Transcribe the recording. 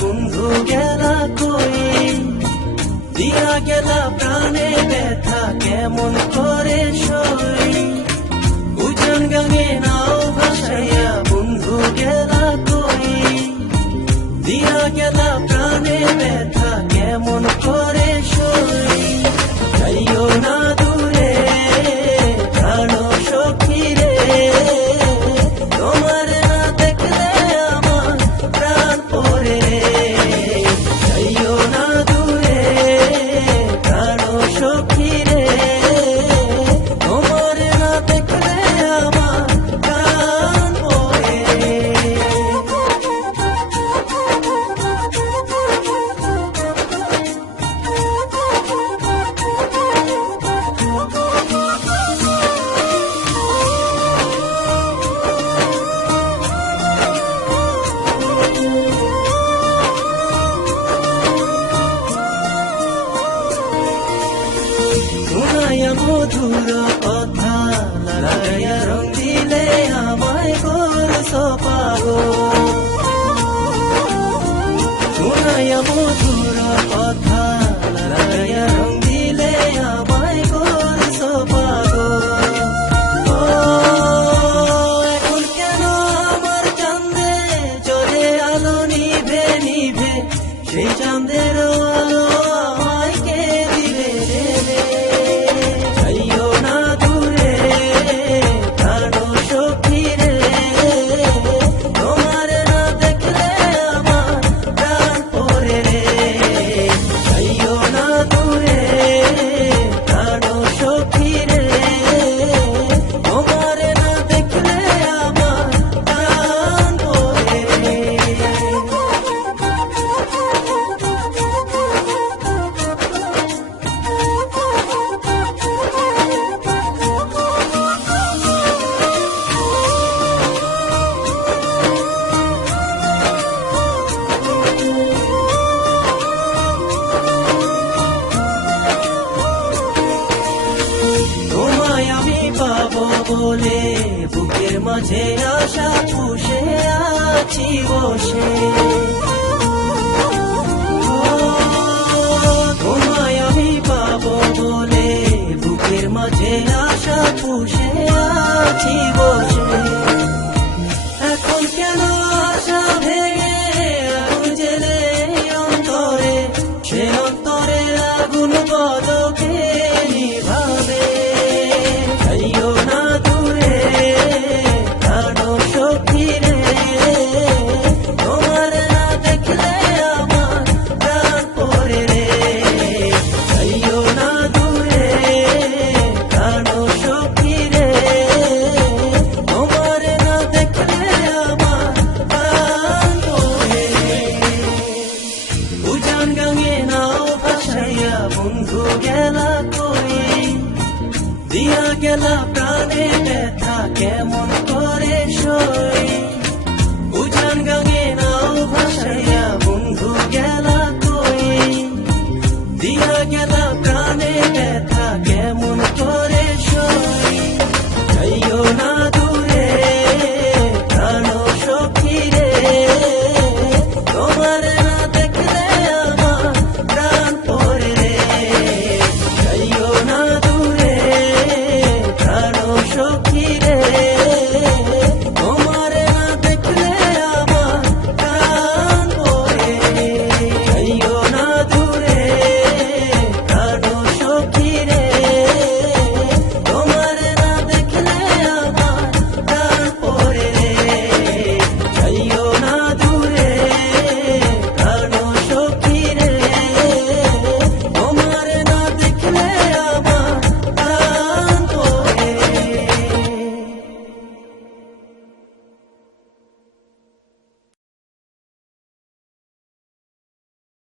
বন্ধু গেলা কই, দিয়া গেলা প্রাণে ব্যথা কেমন করে সই। উজান গাঙে নাও ভাসাইয়া বন্ধু গেলা কই, দিয়া গেলা প্রাণে ব্যথা কেমন করে সই। যাইও না দূরে প্রাণ সখী রে, তোমার না দেখলে আমার প্রাণ পড়ে। যাইও না দূরে প্রাণ সখী রে, তোমার না দেখলে আমার প্রাণ পড়ে। শোনাইয়া মধুর কথা লাগাইয়া রং দিলে আমায় করছ পাগল। শোনাইয়া মধুর কথা লাগাইয়া রং দিলে আমায় করছ পাগল। ও এখন কেন আমার চাঁদে জলে আলো নিভে নিভে, সেই চাঁদের আলো আমায় কে দিবে রে। যাইও না দূরে প্রাণ সখী রে, তোমার না দেখলে আমার প্রাণ পড়ে রে। যাইও না দূরে প্রাণ সখী রে, তোমার না দেখলে আমার প্রাণ পড়ে। তোমায় আমি পাবো বলে বুকের মাঝে আশা পুষে আছি বসে। ও, তোমায় আমি পাবো বলে বুকের মাঝে আশা পুষে আছি বসে। এখন কেন আশা ভেঙে আগুন জেলে অন্তরে, সে অন্তরে আগুন পদকে নিভাবে। যাইও না দূরে প্রাণ সখী রে, তোমার না দেখলে আমার প্রাণ পড়ে রে। যাইও না দূরে প্রাণ সখী রে, তোমার না দেখলে আমার প্রাণ পড়ে। উজান গাঙে নাও ভাসাইয়া বন্ধু গেলা কই, দিয়া গেলা প্রাণে ব্যথা কেমন করে সই।